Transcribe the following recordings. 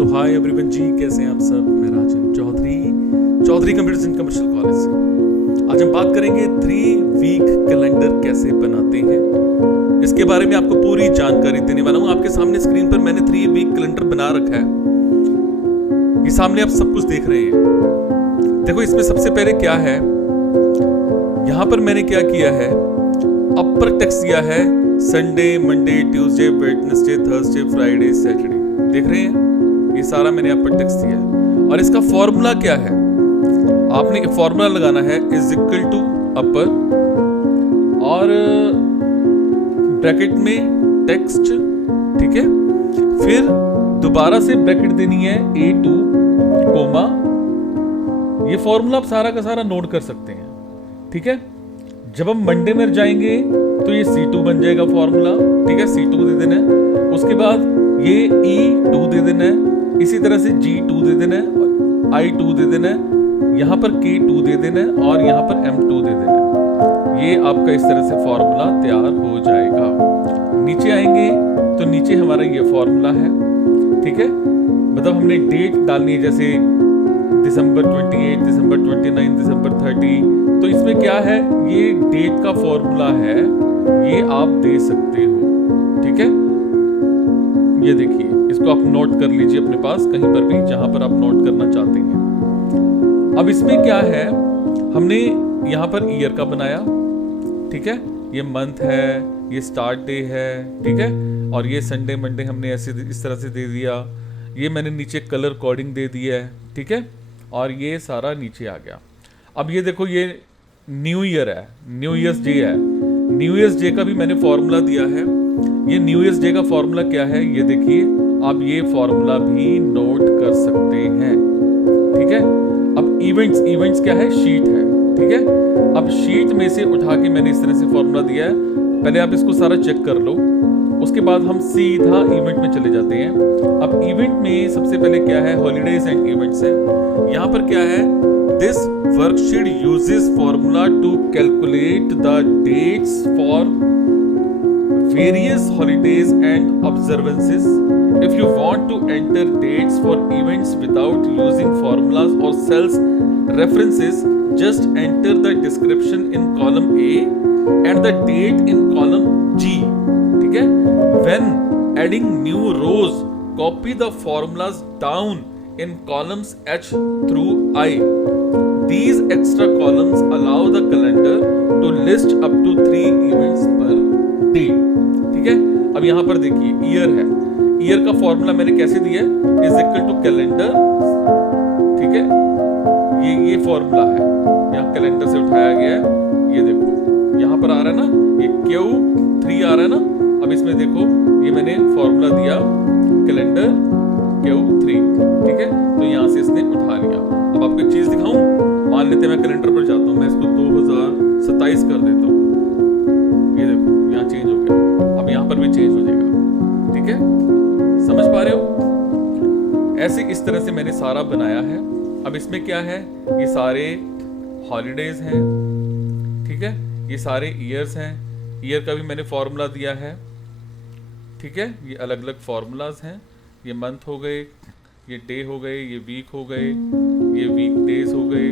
सो hi everyone जी, कैसे हैं आप सब। मैं Rajan Chaudhary computers and commercial college से। आज हम बात करेंगे 3 वीक कैलेंडर कैसे बनाते हैं। इसके बारे में आपको पूरी जानकारी देने वाला हूं। आपके सामने स्क्रीन पर मैंने 3 वीक कैलेंडर बना रखा है। ये सामने आप सब कुछ देख रहे हैं। देखो, इसमें सबसे पहले क्या है, यहां पर मैंने क्या किया है, अपर टेक्स्ट दिया है Sunday, Monday, Tuesday, Wednesday, Thursday, Friday, Saturday. देख रहे हैं, ये सारा मैंने अपर टेक्स्ट दिया है। और इसका फॉर्मूला क्या है, आपने फॉर्मूला लगाना है इज इक्वल टू अपर और ब्रैकेट में टेक्स्ट, ठीक है। फिर दोबारा से ब्रैकेट देनी है A2 कोमा। ये फॉर्मूला आप सारा का सारा नोट कर सकते हैं, ठीक है। जब हम मंडे में जाएंगे तो ये C2 बन जाएगा फॉर्मूला, ठीक है। C2 दे देना है, उसके बाद ये E2 दे देना है, इसी तरह से G2 दे देना है, I2 दे देना है, यहाँ पर K2 दे देना है और यहाँ पर M2 दे देना है। ये आपका इस तरह से फॉर्मूला तैयार हो जाएगा। नीचे आएंगे तो नीचे हमारा ये फॉर्मूला है, ठीक है। मतलब हमने डेट डालनी है, जैसे दिसंबर 28, दिसंबर 29, दिसंबर 30। तो इसमें क्या है, ये डेट का फॉर्मूला है, ये आप दे सकते हो, ठीक है। ये देखिए, इसको आप नोट कर लीजिए अपने पास कहीं पर भी जहां पर आप नोट करना चाहते हैं। अब इसमें क्या है, हमने यहां पर ईयर का बनाया, ठीक है। ये मंथ है, ये स्टार्ट डे है, ठीक है। और ये संडे मंडे हमने ऐसे इस तरह से दे दिया। ये मैंने नीचे कलर कोडिंग दे दिया है, ठीक है। और ये सारा नीचे आ गया। अब ये देखो, ये न्यू ईयर है, न्यू ईयर्स डे है। न्यू ईयर्स डे का भी मैंने फॉर्मूला दिया है। ये न्यू ईयर्स डे का फॉर्मूला क्या है, ये देखिए, आप ये फॉर्मूला भी नोट कर सकते हैं, ठीक है। अब इवेंट्स क्या है, शीट है, ठीक है। अब शीट में से उठा के मैंने इस तरह से फॉर्मूला दिया है। पहले आप इसको सारा चेक कर लो, उसके बाद हम सीधा इवेंट में चले जाते हैं। अब इवेंट में सबसे पहले क्या है, हॉलीडेज एंड इवेंट्स है। यहाँ पर क्या है, this worksheet uses formula to calculate the dates for various holidays and observances. If you want to enter dates for events without using formulas or cells references, just enter the description in column A and the date in column G, ठीक है। When adding new rows, copy the formulas down in columns H through I. These extra columns allow the calendar to list up to 3 events per day, ठीक है। अब यहां पर देखिए, year है, year का फॉर्मूला मैंने कैसे दिया है, इज इक्वल टू कैलेंडर, ठीक है। ये फॉर्मूला है, यहाँ कैलेंडर से उठाया गया है। ये देखो, यहाँ पर आ रहा है ना, ये Q3 आ रहा है ना। अब इसमें देखो, ये मैंने फॉर्मूला दिया कैलेंडर Q3, ठीक है। तो यहाँ से इसने उठा लिया। अब आपको एक चीज दिखाऊं, मान लेते हैं मैं कैलेंडर पर जाता हूँ, मैं इसको 2027 कर देता हूँ। ये देखो, यहाँ चेंज हो गया, अब यहाँ पर भी चेंज हो जाएगा, ठीक है। समझ पा रहे हो, ऐसे इस तरह से मैंने सारा बनाया है। अब इसमें क्या है, ये सारे हॉलीडेज हैं, ठीक है। ये सारे ईयर्स हैं, ईयर का भी मैंने फॉर्मूला दिया है, ठीक है। ये अलग अलग फॉर्मूलाज हैं। ये मंथ हो गए, ये डे हो गए, ये वीक हो गए, ये वीक डेज हो गए,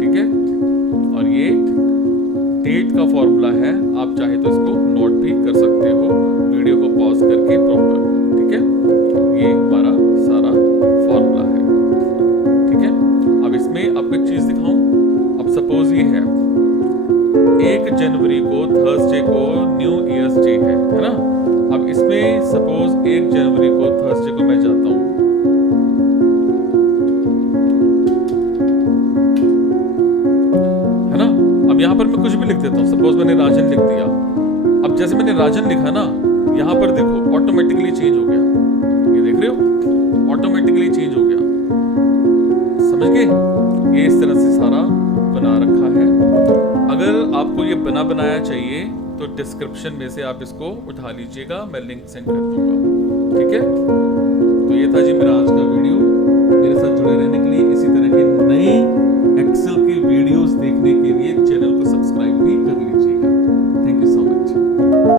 ठीक है। और ये डेट का फॉर्मूला है, आप चाहे तो इसको नोट भी कर सकते हो वीडियो को पॉज करके प्रॉपर, ठीक है। ये हमारा सारा फॉर्मूला है, ठीक है। अब इसमें आपको एक चीज दिखाऊं। अब सपोज ये है 1 जनवरी को, थर्सडे को न्यू ईयर्स डे है ना। अब इसमें सपोज 1 जनवरी को थर्सडे को मैं जाता हूं, यहाँ पर मैं कुछ भी लिख देता हूँ। सपोज मैंने राजन लिख दिया। अब जैसे मैंने राजन लिखा ना, यहाँ पर देखो ऑटोमेटिकली चेंज हो गया। ये देख रहे हो, ऑटोमेटिकली चेंज हो गया। समझ गए, ये इस तरह से सारा बना रखा है। अगर आपको ये बना बनाया चाहिए तो डिस्क्रिप्शन में से आप इसको उठा लीजिएगा, मैं लिंक सेंड कर दूंगा, ठीक है। तो ये था जी मेरा आज का वीडियो। मेरे साथ जुड़े रहने के